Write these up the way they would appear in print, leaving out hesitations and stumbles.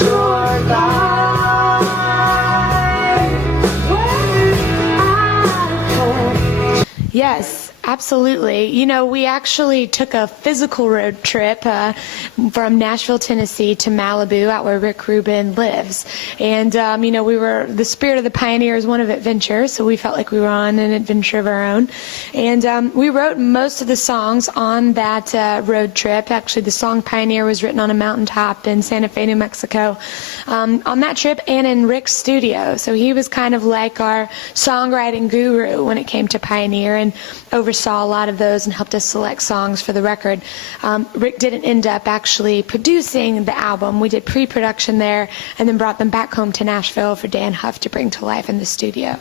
short life where I hope. Yes, absolutely. You know, we actually took a physical road trip from Nashville, Tennessee to Malibu, out where Rick Rubin lives. And, you know, the spirit of the pioneer is one of adventure, so we felt like we were on an adventure of our own. And we wrote most of the songs on that road trip. Actually, the song Pioneer was written on a mountaintop in Santa Fe, New Mexico, on that trip and in Rick's studio. So he was kind of like our songwriting guru when it came to Pioneer, and oversaw a lot of those and helped us select songs for the record. Rick didn't end up actually producing the album. We did pre-production there and then brought them back home to Nashville for Dan Huff to bring to life in the studio.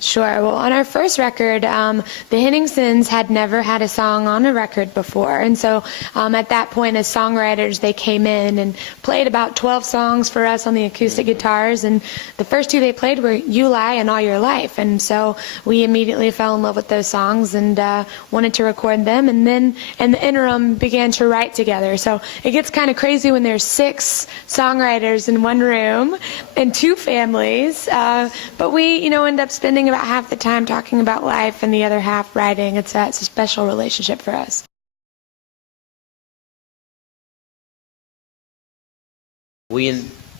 Sure. Well, on our first record, the Henningsons had never had a song on a record before. And so at that point, as songwriters, they came in and played about 12 songs for us on the acoustic guitars. And the first two they played were You Lie and All Your Life. And so we immediately fell in love with those songs and wanted to record them. And then in the interim, began to write together. So it gets kind of crazy when there's 6 songwriters in one room and 2 families. But we, you know, end up spending about half the time talking about life and the other half writing. It's a special relationship for us.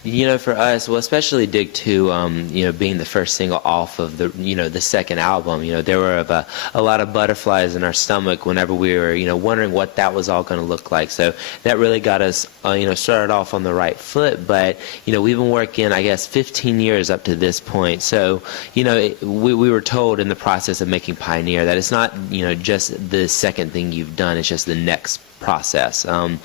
You know, for us, well, especially Dig 2, you know, being the first single off of the, you know, the second album, you know, there were a lot of butterflies in our stomach whenever we were, you know, wondering what that was all going to look like. So that really got us, you know, started off on the right foot. But, you know, we've been working, I guess, 15 years up to this point. So, you know, we were told in the process of making Pioneer that it's not, you know, just the second thing you've done, it's just the next process. And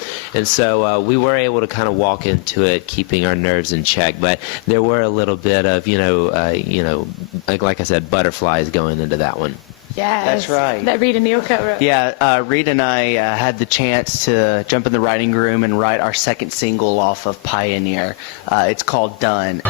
so we were able to kind of walk into it keeping our nerves in check, but there were a little bit of, you know, like I said, butterflies going into that one. Yes. That's right. That Rita Nealco wrote. Yeah, Rita and I had the chance to jump in the writing room and write our second single off of Pioneer. It's called Done.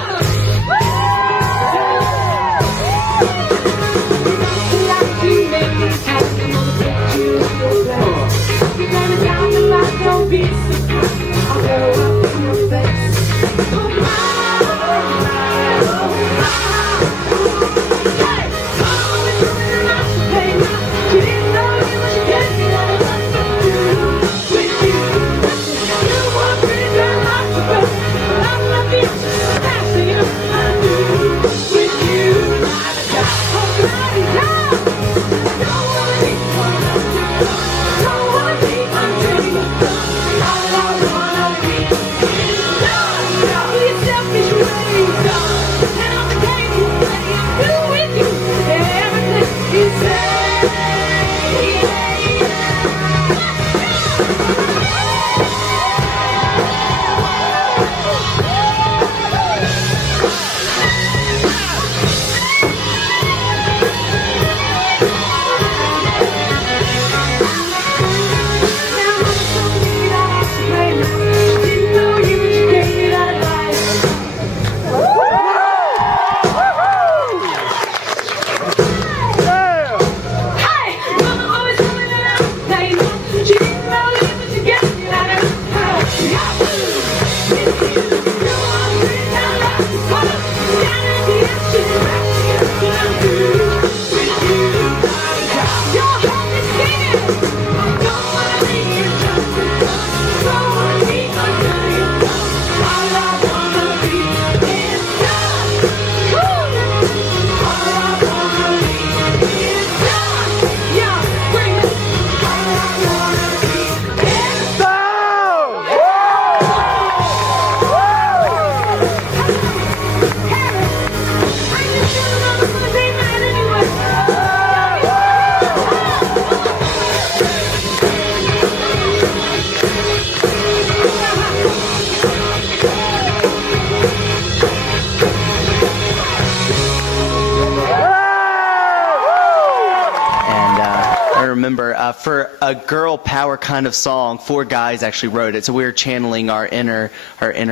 For a girl power kind of song, 4 guys actually wrote it, so we were channeling our inner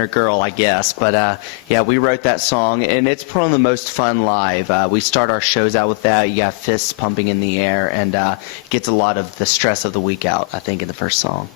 girl, I guess. But yeah, we wrote that song, and it's one of the most fun live. We start our shows out with that. You got fists pumping in the air, and it gets a lot of the stress of the week out, I think, in the first song.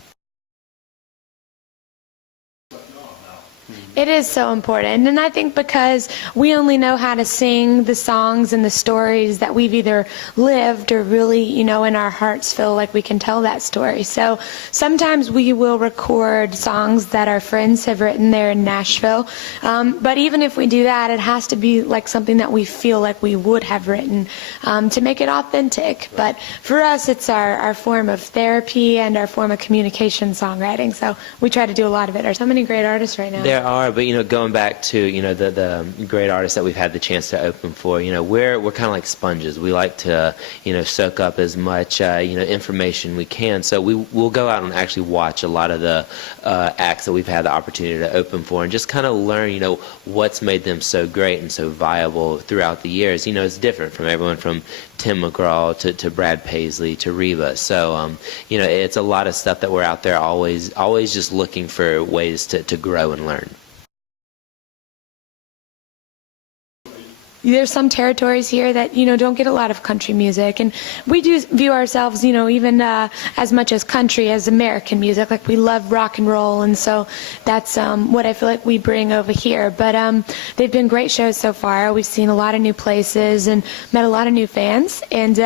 It is so important, and I think because we only know how to sing the songs and the stories that we've either lived or really, in our hearts feel like we can tell that story. So sometimes we will record songs that our friends have written there in Nashville, but even if we do that, it has to be like something that we feel like we would have written to make it authentic. But for us, it's our form of therapy and our form of communication songwriting, so we try to do a lot of it. There's so many great artists right now. There are, but going back to the great artists that we've had the chance to open for, we're kind of like sponges. We like to soak up as much information we can. So we'll go out and actually watch a lot of the acts that we've had the opportunity to open for, and just kind of learn what's made them so great and so viable throughout the years. It's different from everyone from Tim McGraw to Brad Paisley to Reba. So it's a lot of stuff that we're out there always just looking for ways to grow and learn. There's some territories here that, don't get a lot of country music. And we do view ourselves, even as much as country as American music. Like, we love rock and roll, and so that's what I feel like we bring over here. But they've been great shows so far. We've seen a lot of new places and met a lot of new fans. And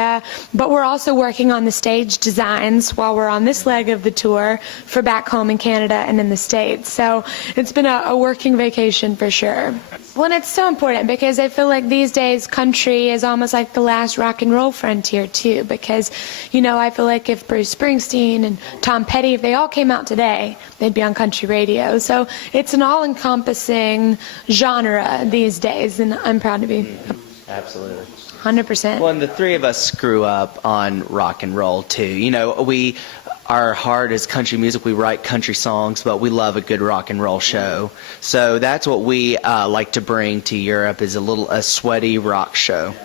but we're also working on the stage designs while we're on this leg of the tour for back home in Canada and in the States. So it's been a working vacation for sure. Well, and it's so important because I feel like these days country is almost like the last rock and roll frontier too, because I feel like if Bruce Springsteen and Tom Petty, if they all came out today, they'd be on country radio. So it's an all-encompassing genre these days, and I'm proud to be. Absolutely. 100%. Well, and the three of us grew up on rock and roll too. Our heart is country music. We write country songs, but we love a good rock and roll show. So that's what we like to bring to Europe, is a sweaty rock show.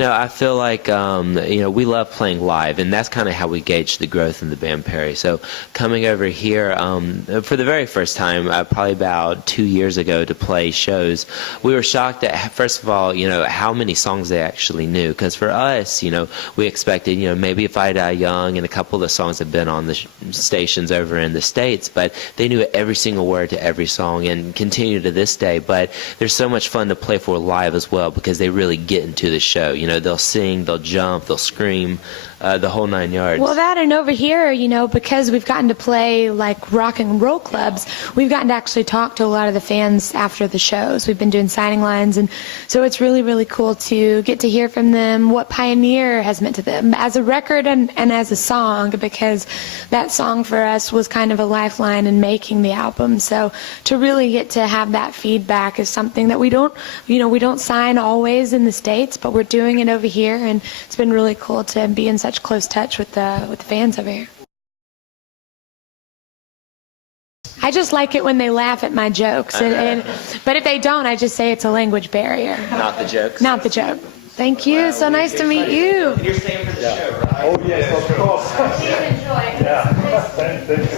I feel like, we love playing live, and that's kind of how we gauge the growth in the band, Perry. So coming over here for the very first time, probably about 2 years ago, to play shows, we were shocked at, first of all, how many songs they actually knew. Because for us, we expected, maybe If I Die Young and a couple of the songs have been on the stations over in the States, but they knew every single word to every song and continue to this day. But they're so much fun to play for live as well, because they really get into the show. They'll sing, they'll jump, they'll scream, the whole 9 yards. Well, that, and over here, because we've gotten to play like rock and roll clubs, we've gotten to actually talk to a lot of the fans after the shows. We've been doing signing lines, and so it's really, really cool to get to hear from them what Pioneer has meant to them as a record and as a song, because that song for us was kind of a lifeline in making the album. So to really get to have that feedback is something that we don't sign always in the States, but we're doing it over here, and it's been really cool to be in such close touch with the fans over here. I just like it when they laugh at my jokes, but if they don't, I just say it's a language barrier. Not the jokes. Not the joke. Thank you. So nice to meet you. You're staying for the show, right? Oh, yes, of course. Please enjoy. Yeah. Thank you.